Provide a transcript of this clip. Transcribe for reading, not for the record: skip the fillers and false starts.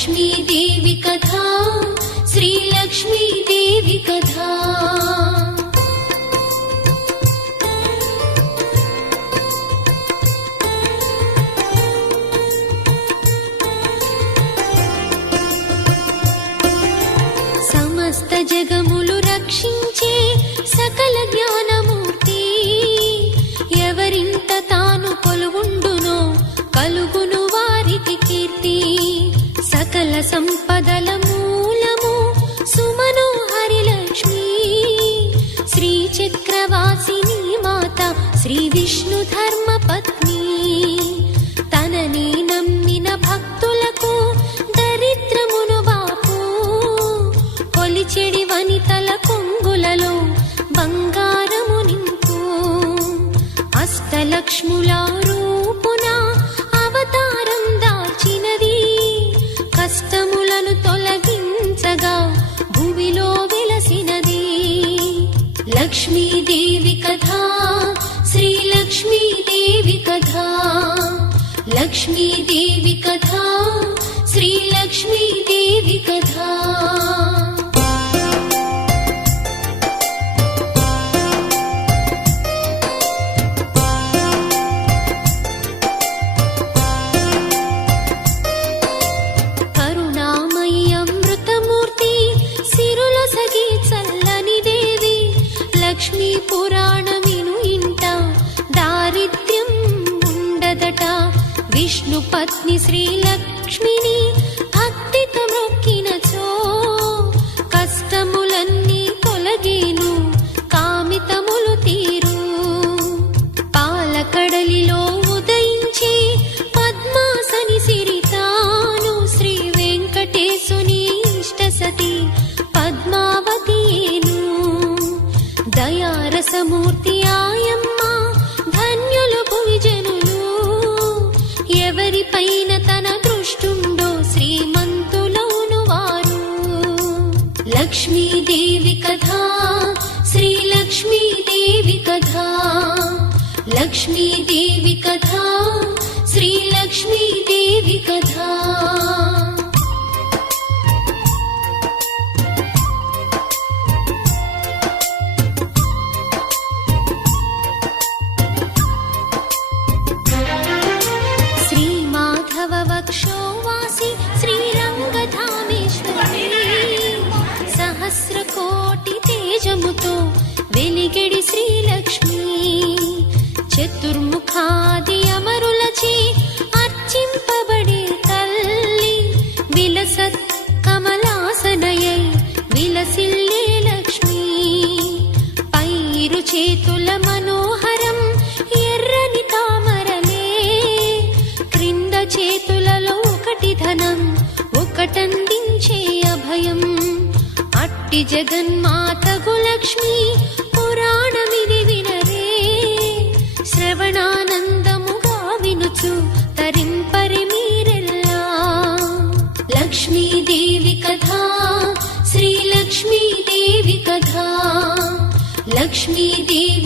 లక్ష్మీదేవి కథ శ్రీ లక్ష్మీదేవి కథ. సమస్త జగములు రక్షించే సకల జ్ఞానమూర్తి, ఎవరింట తాను కొలువుండునో కలుగును వారికి కీర్తి. సకల సంపదల మూలము సుమనోహరి లక్ష్మీ, శ్రీ చక్రవాసిని మాత శ్రీ విష్ణు ధర్మ పత్ని. తనని నమ్మిన భక్తులకు దరిద్రమును బాపు, కొలిచెడి వనితల కొంగులలో బంగారము నింపు. అష్టలక్ష్ముల రూపున అవతారం దాల్చినది, కష్టములను తొలగించగా భూమిలో వెలసినది. లక్ష్మీదేవి కథ శ్రీ లక్ష్మీదేవి కథ. లక్ష్మీదేవి కథ శ్రీ లక్ష్మీదేవి కథ. లక్ష్మీ పురాణమిను ఇంట దారిద్ర్యం ఉండదట. విష్ణు పత్ని శ్రీ లక్ష్మిని భక్తితో మొక్కినచో కష్టములన్నీ తొలగేను, కామితములు తీరు. పాలకడలిలో ఉదయించి పద్మాసని సిరితాను, శ్రీ వెంకటేశుని ఇష్టసతి పద్మావతియేను. దయారసమూర్తి ఆయమ్మ ధన్యులు భువిజనులు, ఎవరిపైన తన దృష్టుండో శ్రీమంతులౌను వారు. లక్ష్మీదేవి కథ శ్రీ లక్ష్మీదేవి కథ. లక్ష్మీదేవి కథ శ్రీ లక్ష్మీదేవి కథ. వక్షోవాసి శ్రీరంగధామేశ్వరి, సహస్రకోటి తేజముతో వెలిగెడి శ్రీలక్ష్మి. చతుర్ముఖాది అమరులచే అర్చింపబడే తల్లి, విలసత్ కమలాసనయై విలసిల్లే లక్ష్మి. పైరు చేతుల మనోహరం ఎర్రని తామరలే, క్రింద చేతులలో ఒకటి ధనం ఒకటందించే అభయం. అట్టి జగన్మాతగు లక్ష్మి పురాణమిది వినరే, శ్రవణానందముగా వినుచు తరింపరి మీరెల్లా. లక్ష్మీదేవి కథ శ్రీ లక్ష్మీదేవి కథ. లక్ష్మీదేవి